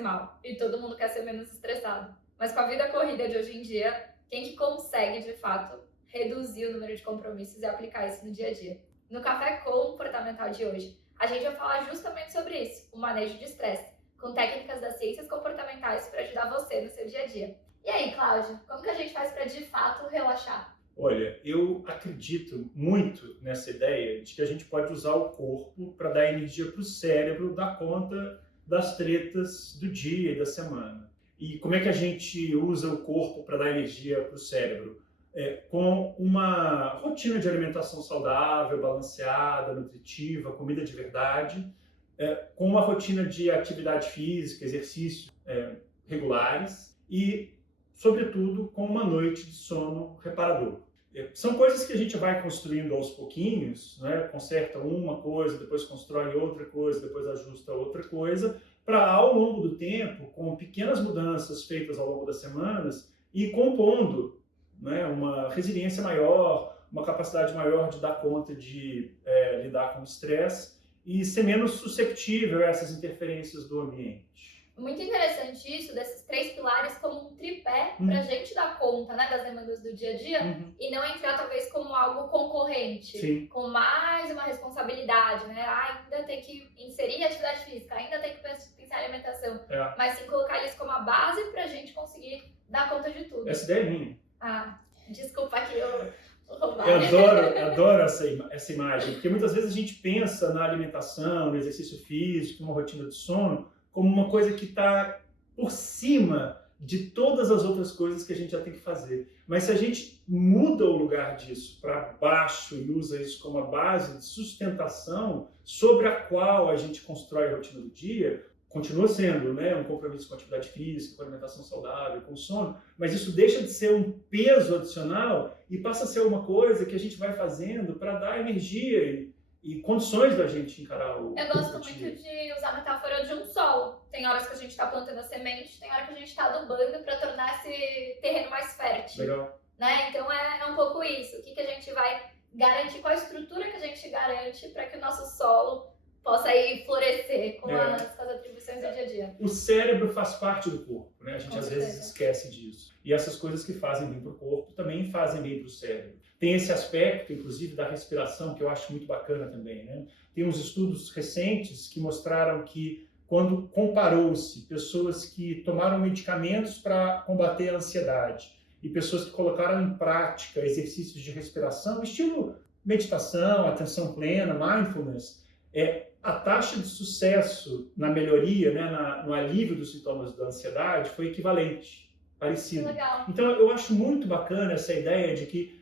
mal e todo mundo quer ser menos estressado. Mas com a vida corrida de hoje em dia, quem que consegue, de fato, reduzir o número de compromissos e aplicar isso no dia a dia? No Café Comportamental de hoje, a gente vai falar justamente sobre isso, o manejo de estresse, com técnicas das ciências comportamentais para ajudar você no seu dia a dia. E aí, Cláudio, como que a gente faz para, de fato, relaxar? Olha, eu acredito muito nessa ideia de que a gente pode usar o corpo para dar energia para o cérebro dar conta das tretas do dia e da semana. E como é que a gente usa o corpo para dar energia para o cérebro? Com uma rotina de alimentação saudável, balanceada, nutritiva, comida de verdade, com uma rotina de atividade física, exercícios regulares e, sobretudo, com uma noite de sono reparador. São coisas que a gente vai construindo aos pouquinhos, né? Conserta uma coisa, depois constrói outra coisa, depois ajusta outra coisa, para ao longo do tempo, com pequenas mudanças feitas ao longo das semanas, ir compondo, né, uma resiliência maior, uma capacidade maior de dar conta de lidar com o estresse e ser menos susceptível a essas interferências do ambiente. Muito interessante isso, desses 3 pilares como um tripé pra gente dar conta, né, das demandas do dia a dia e não entrar talvez como algo concorrente, Sim. com mais uma responsabilidade, né? Ainda tem que inserir atividade física, ainda tem que pensar em alimentação, mas sim colocar isso como a base pra gente conseguir dar conta de tudo. Essa ideia é minha. Desculpa que eu Eu adoro essa imagem, porque muitas vezes a gente pensa na alimentação, no exercício físico, numa rotina de sono, como uma coisa que está por cima de todas as outras coisas que a gente já tem que fazer. Mas se a gente muda o lugar disso para baixo e usa isso como a base de sustentação sobre a qual a gente constrói a rotina do dia, continua sendo, né, um compromisso com a atividade física, com a alimentação saudável, com o sono, mas isso deixa de ser um peso adicional e passa a ser uma coisa que a gente vai fazendo para dar energia e condições da gente encarar o Eu gosto dia. muito de usar a metáfora de um solo. Tem horas que a gente está plantando a semente, tem hora que a gente está adubando para tornar esse terreno mais fértil. Legal. Né? Então é um pouco isso. O que a gente vai garantir, qual a estrutura que a gente garante para que o nosso solo possa aí florescer com as atribuições do dia a dia. O cérebro faz parte do corpo, né? A gente Com às certeza. vezes esquece disso. E essas coisas que fazem bem para o corpo também fazem bem para o cérebro. Tem esse aspecto, inclusive, da respiração, que eu acho muito bacana também, né? Tem uns estudos recentes que mostraram que, quando comparou-se pessoas que tomaram medicamentos para combater a ansiedade e pessoas que colocaram em prática exercícios de respiração, estilo meditação, atenção plena, mindfulness, a taxa de sucesso na melhoria, né, no alívio dos sintomas da ansiedade foi equivalente, parecido. Legal. Então, eu acho muito bacana essa ideia de que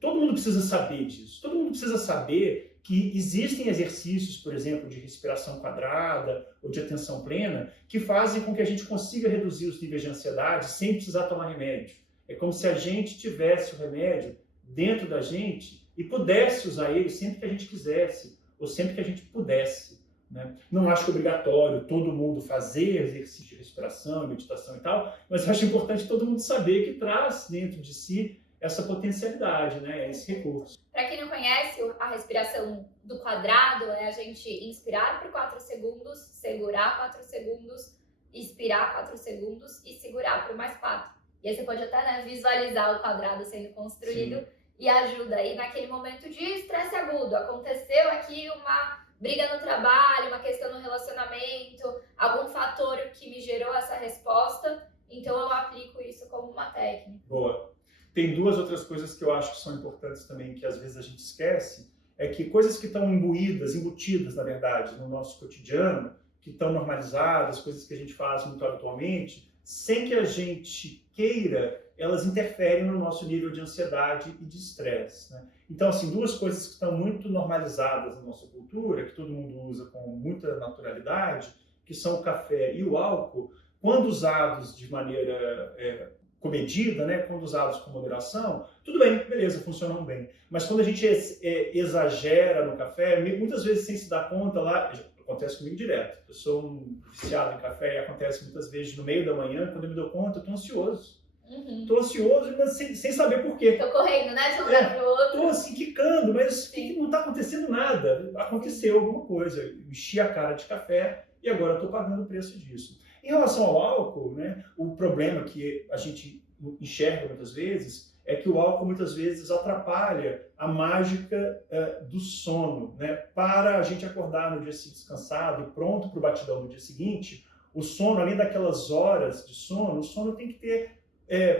todo mundo precisa saber disso. Todo mundo precisa saber que existem exercícios, por exemplo, de respiração quadrada ou de atenção plena, que fazem com que a gente consiga reduzir os níveis de ansiedade sem precisar tomar remédio. É como se a gente tivesse o remédio dentro da gente e pudesse usar ele sempre que a gente quisesse ou sempre que a gente pudesse. Né? Não acho que é obrigatório todo mundo fazer exercício de respiração, meditação e tal, mas acho importante todo mundo saber que traz dentro de si essa potencialidade, né? Esse recurso. Para quem não conhece, a respiração do quadrado é a gente inspirar por 4 segundos, segurar 4 segundos, expirar 4 segundos e segurar por mais 4. E aí você pode até, né, visualizar o quadrado sendo construído. Sim. E ajuda aí naquele momento de estresse agudo. Aconteceu aqui uma briga no trabalho, uma questão no relacionamento, algum fator que me gerou essa resposta, então eu aplico isso como uma técnica. Boa. Tem 2 outras coisas que eu acho que são importantes também, que às vezes a gente esquece, é que coisas que estão embutidas, na verdade, no nosso cotidiano, que estão normalizadas, coisas que a gente faz muito habitualmente, sem que a gente queira, elas interferem no nosso nível de ansiedade e de estresse. Né? Então, assim, 2 coisas que estão muito normalizadas na nossa cultura, que todo mundo usa com muita naturalidade, que são o café e o álcool, quando usados de maneira comedida, né? Quando usados com moderação, tudo bem, beleza, funcionam bem. Mas quando a gente exagera no café, muitas vezes sem se dar conta, lá acontece comigo direto. Eu sou um viciado em café e acontece muitas vezes no meio da manhã, quando eu me dou conta, eu estou ansioso. Estou ansioso, mas sem saber por quê. Estou correndo, né? De um lugar para o outro. Estou assim, quicando, mas não está acontecendo nada. Aconteceu alguma coisa. Eu enchi a cara de café e agora estou pagando o preço disso. Em relação ao álcool, né, o problema que a gente enxerga muitas vezes é que o álcool muitas vezes atrapalha a mágica do sono, né? Para a gente acordar no dia seguinte descansado e pronto para o batidão no dia seguinte, o sono, além daquelas horas de sono, o sono tem que ter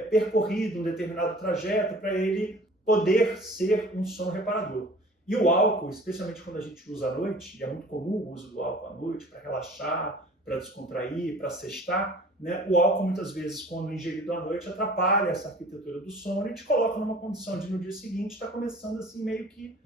percorrido um determinado trajeto para ele poder ser um sono reparador. E o álcool, especialmente quando a gente usa à noite, e é muito comum o uso do álcool à noite para relaxar, para descontrair, para sextar, né? O álcool muitas vezes, quando ingerido à noite, atrapalha essa arquitetura do sono e te coloca numa condição de no dia seguinte estar começando assim meio que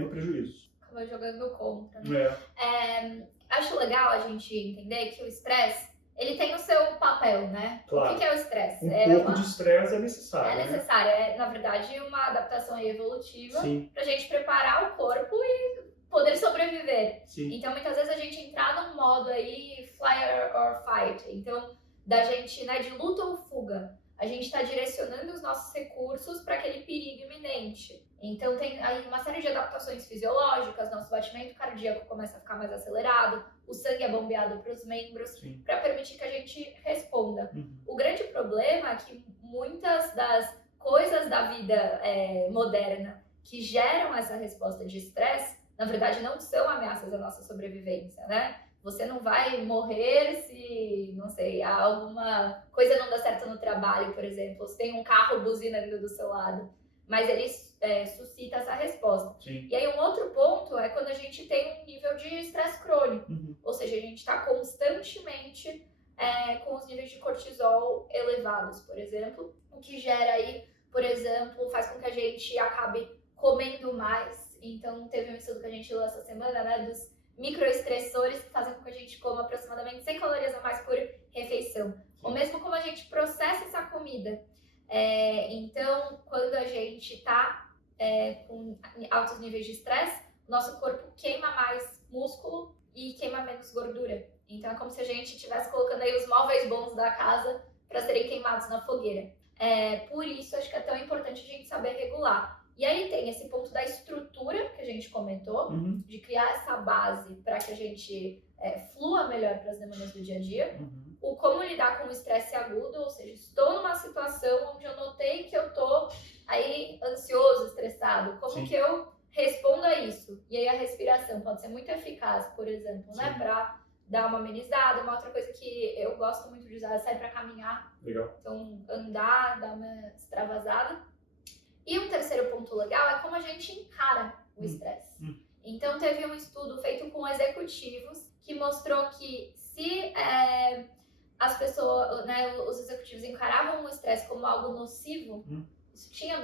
no prejuízo. Acaba jogando contra, né? Acho legal a gente entender que o estresse, ele tem o seu papel, né? Claro. O que é o estresse? Um pouco de estresse é necessário. É necessário, né? Na verdade, uma adaptação evolutiva para a gente preparar o corpo e poder sobreviver. Sim. Então, muitas vezes a gente entrar num modo aí, fly or fight. Então, da gente, né, de luta ou fuga. A gente está direcionando os nossos recursos para aquele perigo iminente. Então, tem aí uma série de adaptações fisiológicas, nosso batimento cardíaco começa a ficar mais acelerado, o sangue é bombeado para os membros, para permitir que a gente responda. O grande problema é que muitas das coisas da vida moderna que geram essa resposta de estresse, na verdade, não são ameaças à nossa sobrevivência, né? Você não vai morrer se, não sei, alguma coisa não dá certo no trabalho, por exemplo, se tem um carro buzinando do seu lado. Mas ele suscita essa resposta. Sim. E aí um outro ponto é quando a gente tem um nível de estresse crônico. Ou seja, a gente está constantemente com os níveis de cortisol elevados, por exemplo. O que gera aí, por exemplo, faz com que a gente acabe comendo mais. Então teve um estudo que a gente leu essa semana, né, dos microestressores que fazem com que a gente coma aproximadamente 100 calorias a mais por refeição. Sim. Ou mesmo como a gente processa essa comida. Então, quando a gente está com altos níveis de estresse, nosso corpo queima mais músculo e queima menos gordura. Então, é como se a gente estivesse colocando aí os móveis bons da casa para serem queimados na fogueira. Por isso, acho que é tão importante a gente saber regular. E aí tem esse ponto da estrutura que a gente comentou, de criar essa base para que a gente flua melhor para as demandas do dia a dia. O como lidar com o estresse agudo, ou seja, estou numa situação onde eu notei que eu estou aí ansioso, estressado. Como que eu respondo a isso? E aí a respiração pode ser muito eficaz, por exemplo, né? Para dar uma amenizada. Uma outra coisa que eu gosto muito de usar é sair para caminhar. Legal. Então, andar, dar uma extravasada. E um terceiro ponto legal é como a gente encara o estresse. Então, teve um estudo feito com executivos que mostrou que se as pessoas, né, os executivos encaravam o estresse como algo nocivo, isso tinha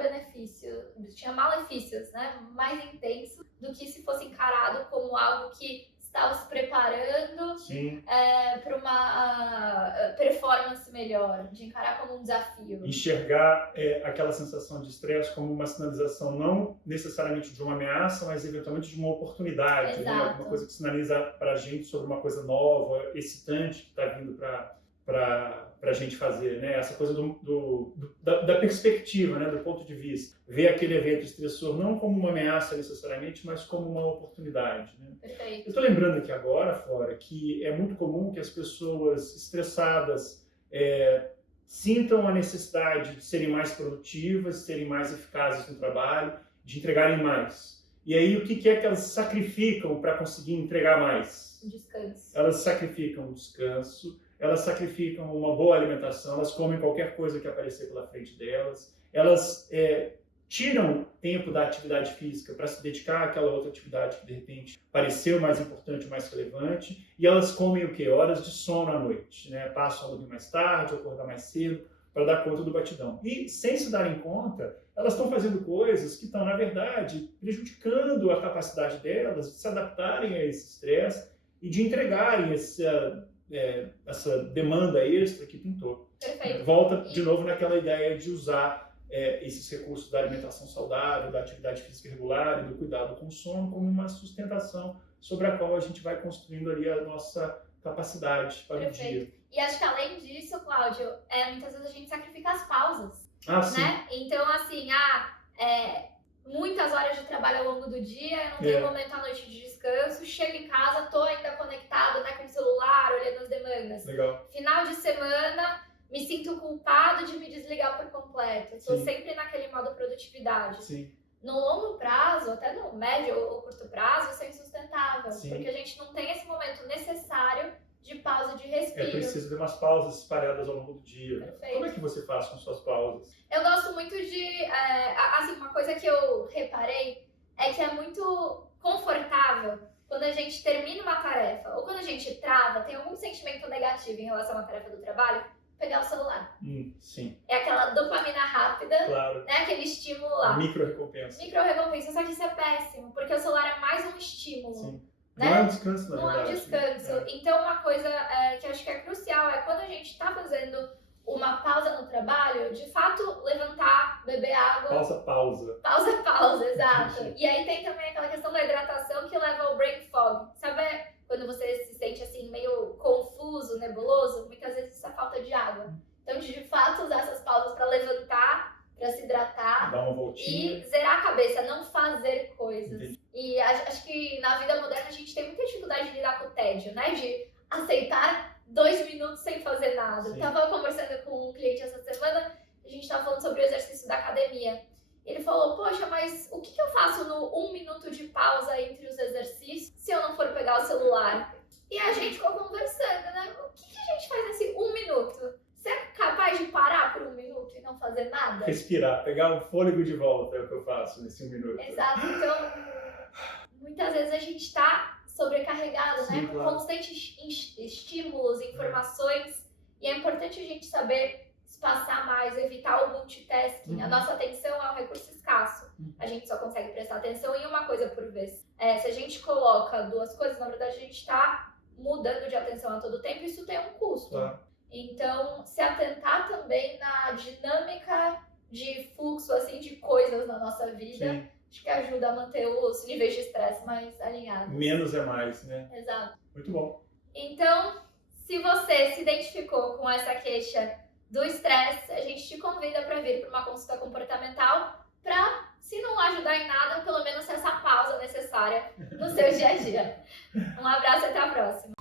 tinha malefícios, né, mais intensos do que se fosse encarado como algo que estava se preparando para uma performance melhor, de encarar como um desafio. Enxergar aquela sensação de estresse como uma sinalização não necessariamente de uma ameaça, mas eventualmente de uma oportunidade, né? Alguma coisa que sinaliza para a gente sobre uma coisa nova, excitante que está vindo para a gente fazer, né? Essa coisa da perspectiva, né? Do ponto de vista. Ver aquele evento estressor não como uma ameaça necessariamente, mas como uma oportunidade, né? Perfeito. Eu estou lembrando aqui agora, Flora, que é muito comum que as pessoas estressadas sintam a necessidade de serem mais produtivas, de serem mais eficazes no trabalho, de entregarem mais. E aí, o que é que elas sacrificam para conseguir entregar mais? Descanso. Elas sacrificam o descanso, elas sacrificam uma boa alimentação, elas comem qualquer coisa que aparecer pela frente delas, elas tiram tempo da atividade física para se dedicar àquela outra atividade que de repente pareceu mais importante, mais relevante, e elas comem o quê? Horas de sono à noite, né? Passam a dormir mais tarde, acordar mais cedo para dar conta do batidão. E sem se darem conta, elas estão fazendo coisas que estão, na verdade, prejudicando a capacidade delas de se adaptarem a esse estresse e de entregarem essa demanda extra que pintou. Perfeito. Volta de novo naquela ideia de usar esses recursos da alimentação saudável, da atividade física regular e do cuidado com o sono como uma sustentação sobre a qual a gente vai construindo ali a nossa capacidade para o dia. E acho que além disso, Cláudio, muitas vezes a gente sacrifica as pausas, Ah, sim. né? Então, assim, muitas horas de trabalho ao longo do dia, eu não tenho momento à noite de descanso, chego em casa, tô ainda conectado, né, com o celular, olhando as demandas. Legal. Final de semana, me sinto culpado de me desligar por completo. Tô sempre naquele modo produtividade. Sim. No longo prazo, até no médio ou curto prazo, isso é insustentável. Sim. Porque a gente não tem esse momento necessário de pausa, de respiro. É preciso ter umas pausas espalhadas ao longo do dia. Perfeito. Como é que você faz com suas pausas? Eu gosto muito de... assim, uma coisa que eu reparei é que é muito confortável quando a gente termina uma tarefa ou quando a gente trava, tem algum sentimento negativo em relação à tarefa do trabalho, pegar o celular. Sim. É aquela dopamina rápida, claro. Né? Aquele estímulo lá. Micro-recompensa. Micro-recompensa, só que isso é péssimo, porque o celular é mais um estímulo. Sim. Né? Não é um descanso, na verdade. Não é um descanso. Então, uma coisa que eu acho que é crucial é quando a gente está fazendo uma pausa no trabalho, de fato, levantar, beber água. Pausa. Pausa, exato. E aí tem também aquela questão da hidratação que leva ao brain fog. Sabe quando você se sente assim, meio confuso, nebuloso? Muitas vezes isso é falta de água. Então, de fato, usar essas pausas para levantar, para se hidratar. Dar uma voltinha. E zerar a cabeça, não fazer coisas. Entendi. E acho que na vida moderna a gente tem muita dificuldade de lidar com o tédio, né? De aceitar 2 minutos sem fazer nada. Eu tava conversando com um cliente essa semana, a gente tava falando sobre o exercício da academia. Ele falou, poxa, mas o que eu faço no 1 minuto de pausa entre os exercícios se eu não for pegar o celular? E a gente ficou conversando, né? O que a gente faz nesse 1 minuto? Você é capaz de parar por 1 minuto e não fazer nada? Respirar, pegar um fôlego de volta é o que eu faço nesse 1 minuto. Exato, então muitas vezes a gente está sobrecarregado, né? Com constantes estímulos, informações, e é importante a gente saber espaçar mais, evitar o multitasking. A nossa atenção é um recurso escasso. A gente só consegue prestar atenção em uma coisa por vez. Se a gente coloca 2 coisas, na verdade a gente está mudando de atenção a todo tempo, isso tem um custo. Claro. Então, se atentar também na dinâmica de fluxo assim, de coisas na nossa vida, acho que ajuda a manter os níveis de estresse mais alinhados. Menos é mais, né? Exato. Muito bom. Então, se você se identificou com essa queixa do estresse, a gente te convida para vir para uma consulta comportamental para, se não ajudar em nada, pelo menos essa pausa necessária no seu dia a dia. Um abraço e até a próxima.